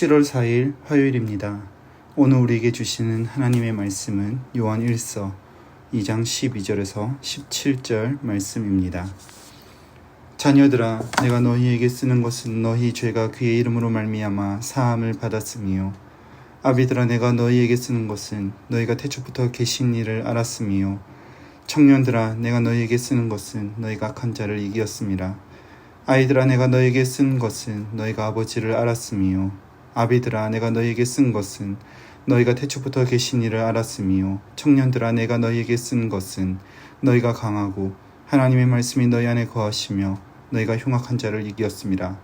7월 4일 화요일입니다. 오늘 우리에게 주시는 하나님의 말씀은 요한 1서 2장 12절에서 17절 말씀입니다. 자녀들아, 내가 너희에게 쓰는 것은 너희 죄가 그의 이름으로 말미암아 사함을 받았으며, 아비들아, 내가 너희에게 쓰는 것은 너희가 태초부터 계신 일을 알았으며, 청년들아, 내가 너희에게 쓰는 것은 너희가 악한 자를 이기었음이라. 아이들아, 내가 너희에게 쓴 것은 너희가 아버지를 알았으며, 아비들아, 내가 너희에게 쓴 것은 너희가 태초부터 계신 이를 알았으며, 청년들아, 내가 너희에게 쓴 것은 너희가 강하고 하나님의 말씀이 너희 안에 거하시며 너희가 흉악한 자를 이기었음이라.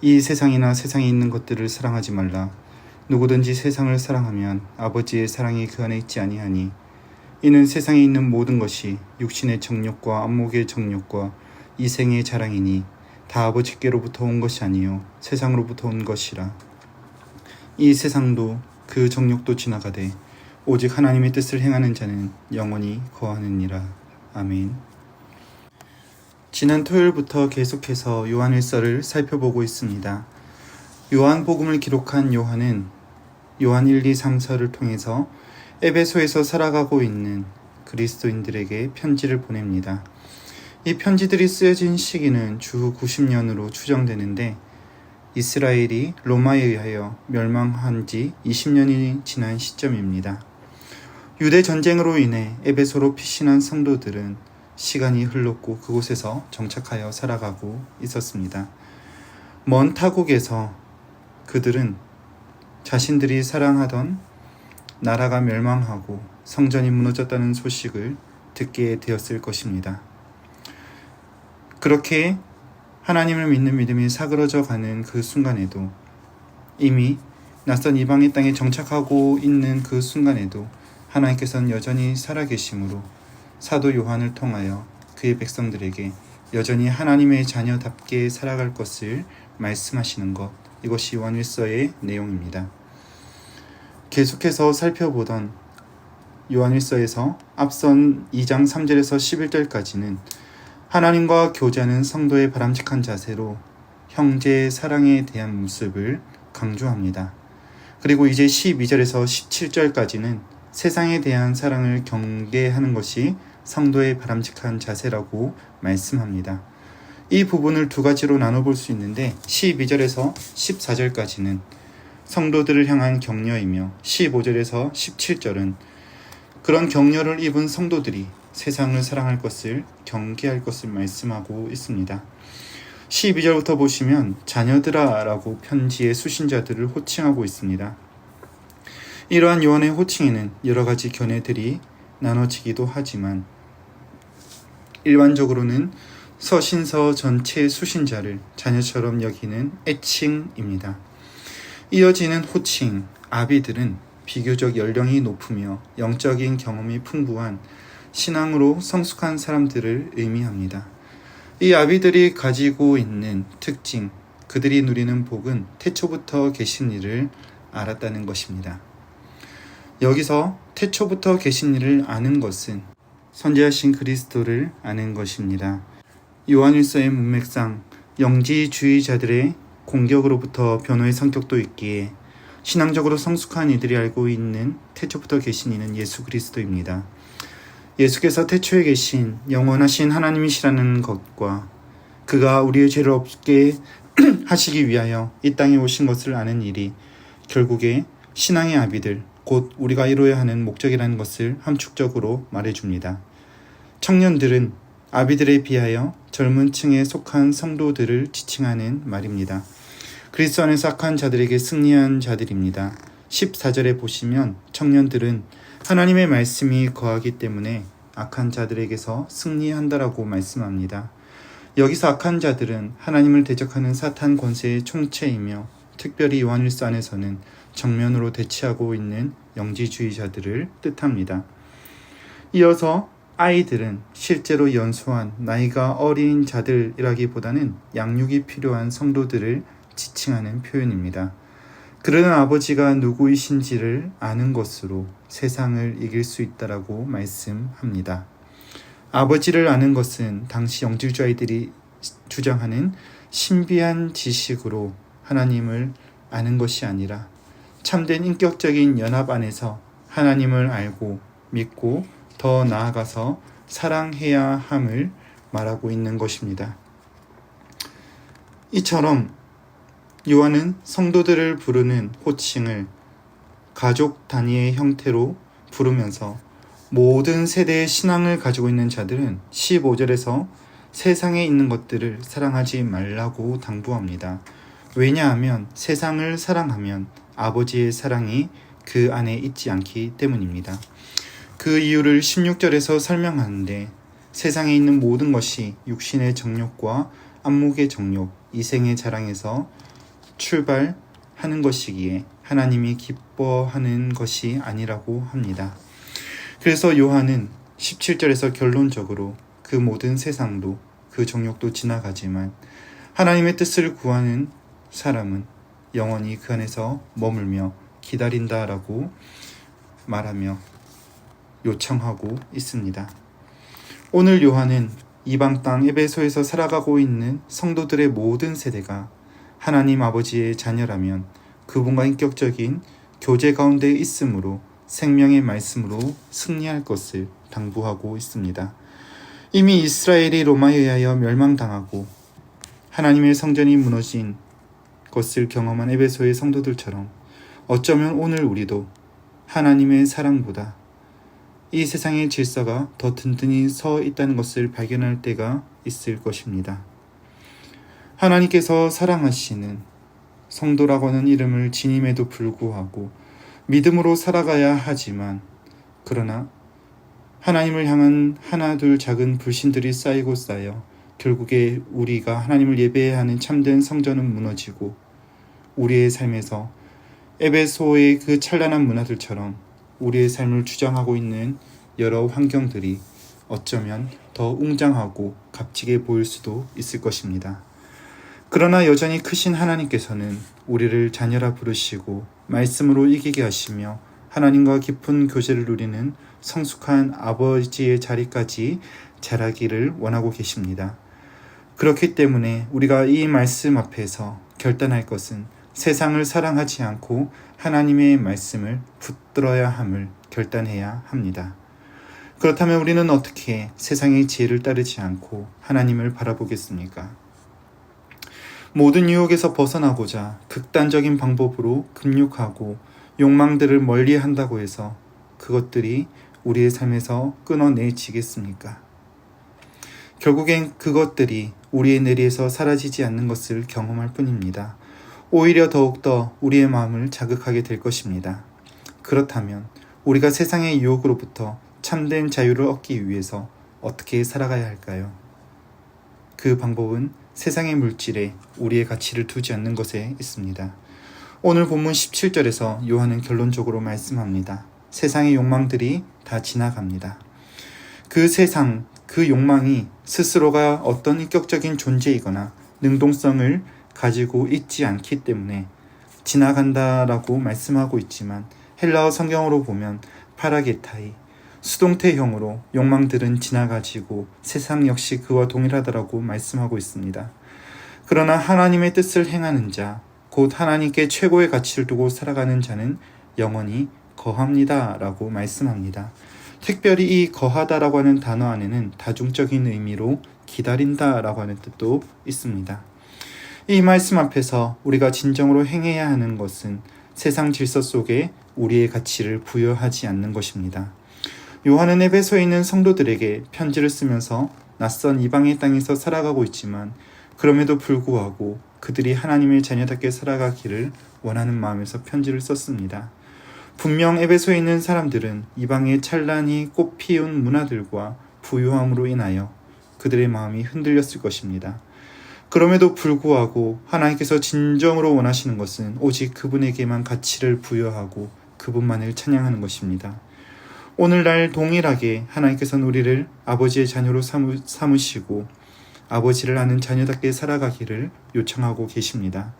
이 세상이나 세상에 있는 것들을 사랑하지 말라. 누구든지 세상을 사랑하면 아버지의 사랑이 그 안에 있지 아니하니, 이는 세상에 있는 모든 것이 육신의 정욕과 안목의 정욕과 이생의 자랑이니 다 아버지께로부터 온 것이 아니요 세상으로부터 온 것이라. 이 세상도 그 정욕도 지나가되 오직 하나님의 뜻을 행하는 자는 영원히 거하느니라. 아멘. 지난 토요일부터 계속해서 요한일서를 살펴보고 있습니다. 요한복음을 기록한 요한은 요한 1, 2, 3서를 통해서 에베소에서 살아가고 있는 그리스도인들에게 편지를 보냅니다. 이 편지들이 쓰여진 시기는 주 90년으로 추정되는데, 이스라엘이 로마에 의하여 멸망한 지 20년이 지난 시점입니다. 유대 전쟁으로 인해 에베소로 피신한 성도들은 시간이 흘렀고 그곳에서 정착하여 살아가고 있었습니다. 먼 타국에서 그들은 자신들이 사랑하던 나라가 멸망하고 성전이 무너졌다는 소식을 듣게 되었을 것입니다. 그렇게 하나님을 믿는 믿음이 사그러져 가는 그 순간에도, 이미 낯선 이방의 땅에 정착하고 있는 그 순간에도 하나님께서는 여전히 살아계심으로 사도 요한을 통하여 그의 백성들에게 여전히 하나님의 자녀답게 살아갈 것을 말씀하시는 것, 이것이 요한 1서의 내용입니다. 계속해서 살펴보던 요한 1서에서 앞선 2장 3절에서 11절까지는 하나님과 교제하는 성도의 바람직한 자세로 형제의 사랑에 대한 모습을 강조합니다. 그리고 이제 12절에서 17절까지는 세상에 대한 사랑을 경계하는 것이 성도의 바람직한 자세라고 말씀합니다. 이 부분을 두 가지로 나눠볼 수 있는데, 12절에서 14절까지는 성도들을 향한 격려이며, 15절에서 17절은 그런 격려를 입은 성도들이 세상을 사랑할 것을 경계할 것을 말씀하고 있습니다. 12절부터 보시면 자녀들아 라고 편지의 수신자들을 호칭하고 있습니다. 이러한 요한의 호칭에는 여러 가지 견해들이 나눠지기도 하지만, 일반적으로는 서신서 전체 수신자를 자녀처럼 여기는 애칭입니다. 이어지는 호칭 아비들은 비교적 연령이 높으며 영적인 경험이 풍부한 신앙으로 성숙한 사람들을 의미합니다. 이 아비들이 가지고 있는 특징, 그들이 누리는 복은 태초부터 계신 이를 알았다는 것입니다. 여기서 태초부터 계신 이를 아는 것은 선지자신 그리스도를 아는 것입니다. 요한일서의 문맥상 영지주의자들의 공격으로부터 변호의 성격도 있기에 신앙적으로 성숙한 이들이 알고 있는 태초부터 계신 이는 예수 그리스도입니다. 예수께서 태초에 계신 영원하신 하나님이시라는 것과 그가 우리의 죄를 없게 하시기 위하여 이 땅에 오신 것을 아는 일이 결국에 신앙의 아비들, 곧 우리가 이루어야 하는 목적이라는 것을 함축적으로 말해줍니다. 청년들은 아비들에 비하여 젊은 층에 속한 성도들을 지칭하는 말입니다. 그리스도 안에서 악한 자들에게 승리한 자들입니다. 14절에 보시면 청년들은 하나님의 말씀이 거하기 때문에 악한 자들에게서 승리한다라고 말씀합니다. 여기서 악한 자들은 하나님을 대적하는 사탄 권세의 총체이며, 특별히 요한일서 안에서는 정면으로 대치하고 있는 영지주의자들을 뜻합니다. 이어서 아이들은 실제로 연소한 나이가 어린 자들이라기보다는 양육이 필요한 성도들을 지칭하는 표현입니다. 그러는 아버지가 누구이신지를 아는 것으로 세상을 이길 수 있다라고 말씀합니다. 아버지를 아는 것은 당시 영지주의자들이 주장하는 신비한 지식으로 하나님을 아는 것이 아니라 참된 인격적인 연합 안에서 하나님을 알고 믿고 더 나아가서 사랑해야 함을 말하고 있는 것입니다. 이처럼 요한은 성도들을 부르는 호칭을 가족 단위의 형태로 부르면서 모든 세대의 신앙을 가지고 있는 자들은 15절에서 세상에 있는 것들을 사랑하지 말라고 당부합니다. 왜냐하면 세상을 사랑하면 아버지의 사랑이 그 안에 있지 않기 때문입니다. 그 이유를 16절에서 설명하는데 세상에 있는 모든 것이 육신의 정욕과 안목의 정욕, 이생의 자랑에서 출발하는 것이기에 하나님이 기뻐하는 것이 아니라고 합니다. 그래서 요한은 17절에서 결론적으로 그 모든 세상도 그 정욕도 지나가지만 하나님의 뜻을 구하는 사람은 영원히 그 안에서 머물며 기다린다라고 말하며 요청하고 있습니다. 오늘 요한은 이방 땅 에베소에서 살아가고 있는 성도들의 모든 세대가 하나님 아버지의 자녀라면 그분과 인격적인 교제 가운데 있으므로 생명의 말씀으로 승리할 것을 당부하고 있습니다. 이미 이스라엘이 로마에 의하여 멸망당하고 하나님의 성전이 무너진 것을 경험한 에베소의 성도들처럼 어쩌면 오늘 우리도 하나님의 사랑보다 이 세상의 질서가 더 든든히 서 있다는 것을 발견할 때가 있을 것입니다. 하나님께서 사랑하시는 성도라고 하는 이름을 지님에도 불구하고 믿음으로 살아가야 하지만 그러나 하나님을 향한 하나둘 작은 불신들이 쌓이고 쌓여 결국에 우리가 하나님을 예배해야 하는 참된 성전은 무너지고 우리의 삶에서 에베소의 그 찬란한 문화들처럼 우리의 삶을 주장하고 있는 여러 환경들이 어쩌면 더 웅장하고 값지게 보일 수도 있을 것입니다. 그러나 여전히 크신 하나님께서는 우리를 자녀라 부르시고 말씀으로 이기게 하시며 하나님과 깊은 교제를 누리는 성숙한 아버지의 자리까지 자라기를 원하고 계십니다. 그렇기 때문에 우리가 이 말씀 앞에서 결단할 것은 세상을 사랑하지 않고 하나님의 말씀을 붙들어야 함을 결단해야 합니다. 그렇다면 우리는 어떻게 세상의 지혜를 따르지 않고 하나님을 바라보겠습니까? 모든 유혹에서 벗어나고자 극단적인 방법으로 금욕하고 욕망들을 멀리한다고 해서 그것들이 우리의 삶에서 끊어내지겠습니까? 결국엔 그것들이 우리의 내리에서 사라지지 않는 것을 경험할 뿐입니다. 오히려 더욱더 우리의 마음을 자극하게 될 것입니다. 그렇다면 우리가 세상의 유혹으로부터 참된 자유를 얻기 위해서 어떻게 살아가야 할까요? 그 방법은 세상의 물질에 우리의 가치를 두지 않는 것에 있습니다. 오늘 본문 17절에서 요한은 결론적으로 말씀합니다. 세상의 욕망들이 다 지나갑니다. 그 세상, 그 욕망이 스스로가 어떤 인격적인 존재이거나 능동성을 가지고 있지 않기 때문에 지나간다라고 말씀하고 있지만 헬라어 성경으로 보면 파라게타이, 수동태형으로 욕망들은 지나가지고 세상 역시 그와 동일하다라고 말씀하고 있습니다. 그러나 하나님의 뜻을 행하는 자, 곧 하나님께 최고의 가치를 두고 살아가는 자는 영원히 거합니다 라고 말씀합니다. 특별히 이 거하다라고 하는 단어 안에는 다중적인 의미로 기다린다 라고 하는 뜻도 있습니다. 이 말씀 앞에서 우리가 진정으로 행해야 하는 것은 세상 질서 속에 우리의 가치를 부여하지 않는 것입니다. 요한은 에베소에 있는 성도들에게 편지를 쓰면서 낯선 이방의 땅에서 살아가고 있지만 그럼에도 불구하고 그들이 하나님의 자녀답게 살아가기를 원하는 마음에서 편지를 썼습니다. 분명 에베소에 있는 사람들은 이방의 찬란히 꽃피운 문화들과 부유함으로 인하여 그들의 마음이 흔들렸을 것입니다. 그럼에도 불구하고 하나님께서 진정으로 원하시는 것은 오직 그분에게만 가치를 부여하고 그분만을 찬양하는 것입니다. 오늘날 동일하게 하나님께서는 우리를 아버지의 자녀로 삼으시고 아버지를 아는 자녀답게 살아가기를 요청하고 계십니다.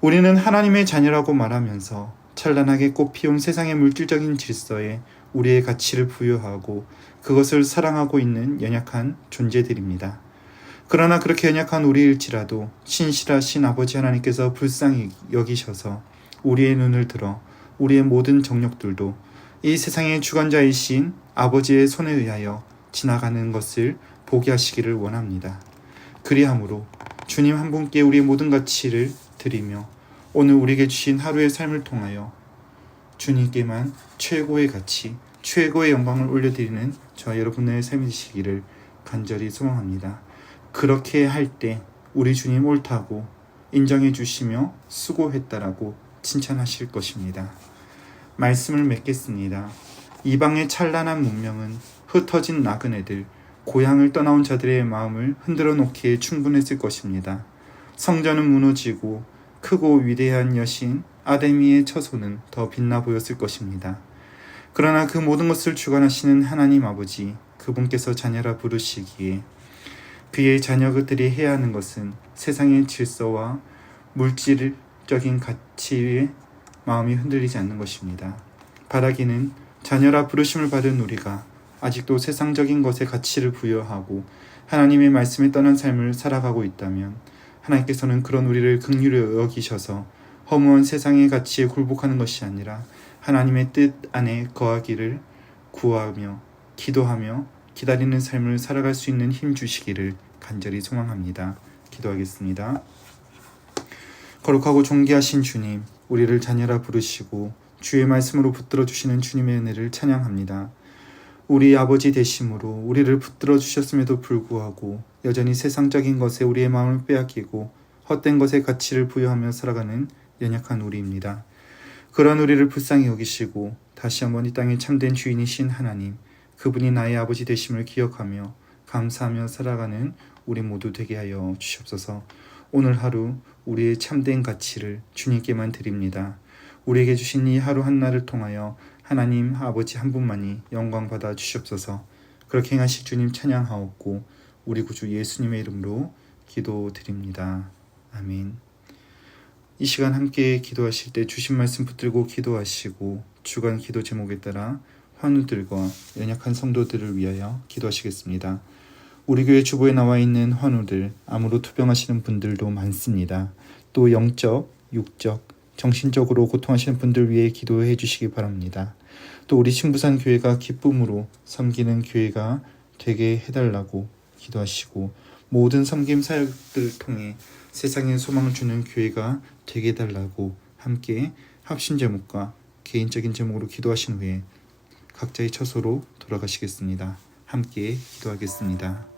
우리는 하나님의 자녀라고 말하면서 찬란하게 꽃피운 세상의 물질적인 질서에 우리의 가치를 부여하고 그것을 사랑하고 있는 연약한 존재들입니다. 그러나 그렇게 연약한 우리일지라도 신실하신 아버지 하나님께서 불쌍히 여기셔서 우리의 눈을 들어 우리의 모든 정욕들도 이 세상의 주관자이신 아버지의 손에 의하여 지나가는 것을 보게 하시기를 원합니다. 그리함으로 주님 한 분께 우리의 모든 가치를 드리며 오늘 우리에게 주신 하루의 삶을 통하여 주님께만 최고의 가치, 최고의 영광을 올려드리는 저와 여러분의 삶이 되시기를 간절히 소망합니다. 그렇게 할 때 우리 주님 옳다고 인정해 주시며 수고했다라고 칭찬하실 것입니다. 말씀을 맺겠습니다. 이방의 찬란한 문명은 흩어진 나그네들, 고향을 떠나온 자들의 마음을 흔들어 놓기에 충분했을 것입니다. 성전은 무너지고 크고 위대한 여신 아데미의 처소는 더 빛나 보였을 것입니다. 그러나 그 모든 것을 주관하시는 하나님 아버지, 그분께서 자녀라 부르시기에 그의 자녀들이 해야 하는 것은 세상의 질서와 물질적인 가치에 마음이 흔들리지 않는 것입니다. 바라기는 자녀라 부르심을 받은 우리가 아직도 세상적인 것에 가치를 부여하고 하나님의 말씀에 떠난 삶을 살아가고 있다면 하나님께서는 그런 우리를 긍휼히 여기셔서 허무한 세상의 가치에 굴복하는 것이 아니라 하나님의 뜻 안에 거하기를 구하며 기도하며 기다리는 삶을 살아갈 수 있는 힘 주시기를 간절히 소망합니다. 기도하겠습니다. 거룩하고 존귀하신 주님, 우리를 자녀라 부르시고 주의 말씀으로 붙들어 주시는 주님의 은혜를 찬양합니다. 우리 아버지 되심으로 우리를 붙들어 주셨음에도 불구하고 여전히 세상적인 것에 우리의 마음을 빼앗기고 헛된 것에 가치를 부여하며 살아가는 연약한 우리입니다. 그런 우리를 불쌍히 여기시고 다시 한번 이 땅의 참된 주인이신 하나님, 그분이 나의 아버지 되심을 기억하며 감사하며 살아가는 우리 모두 되게 하여 주시옵소서. 오늘 하루 우리의 참된 가치를 주님께만 드립니다. 우리에게 주신 이 하루 한날을 통하여 하나님 아버지 한 분만이 영광 받아 주시옵소서. 그렇게 행하실 주님 찬양하옵고 우리 구주 예수님의 이름으로 기도드립니다. 아멘. 이 시간 함께 기도하실 때 주신 말씀 붙들고 기도하시고 주간 기도 제목에 따라 환우들과 연약한 성도들을 위하여 기도하시겠습니다. 우리 교회 주보에 나와 있는 환우들, 암으로 투병하시는 분들도 많습니다. 또 영적, 육적, 정신적으로 고통하시는 분들 위해 기도해 주시기 바랍니다. 또 우리 신부산 교회가 기쁨으로 섬기는 교회가 되게 해달라고 기도하시고 모든 섬김 사역들을 통해 세상에 소망을 주는 교회가 되게 해달라고 함께 합심 제목과 개인적인 제목으로 기도하신 후에 각자의 처소로 돌아가시겠습니다. 함께 기도하겠습니다.